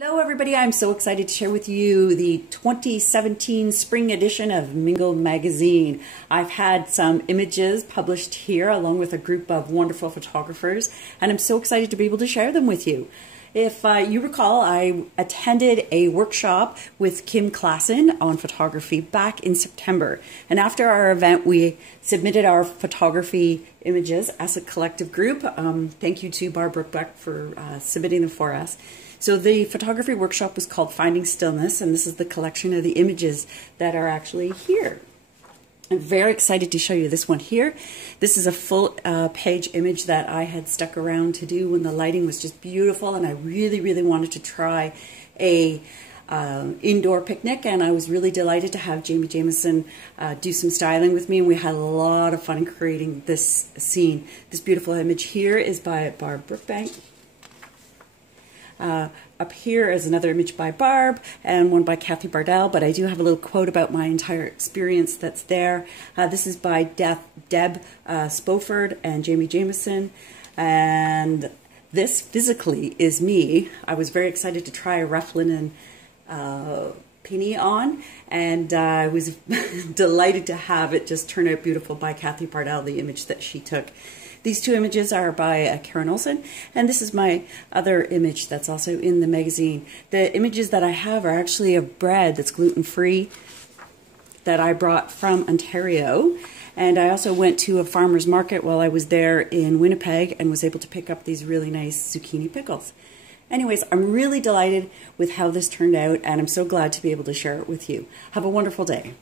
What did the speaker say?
Hello everybody, I'm so excited to share with you the 2017 spring edition of Mingle magazine. I've had some images published here along with a group of wonderful photographers, and I'm so excited to be able to share them with you. If you recall, I attended a workshop with Kim Klassen on photography back in September. And after our event, we submitted our photography images as a collective group. Thank you to Barbara Beck for submitting them for us. So the photography workshop was called Finding Stillness, and this is the collection of the images that are actually here. I'm very excited to show you this one here. This is a full page image that I had stuck around to do when the lighting was just beautiful, and I really wanted to try a indoor picnic, and I was really delighted to have Jamie Jameson do some styling with me, and we had a lot of fun creating this scene. This beautiful image here is by Barb Brookbank. Up here is another image by Barb and one by Kathy Bardell, but I do have a little quote about my entire experience that's there. This is by Deb Spoford and Jamie Jameson, and this physically is me. I was very excited to try a rough linen pinny on, and I was delighted to have it just turn out beautiful by Kathy Bardell, the image that she took. These two images are by Karen Olson, and this is my other image that's also in the magazine. The images that I have are actually of bread that's gluten-free that I brought from Ontario, and I also went to a farmer's market while I was there in Winnipeg and was able to pick up these really nice zucchini pickles. Anyways, I'm really delighted with how this turned out, and I'm so glad to be able to share it with you. Have a wonderful day.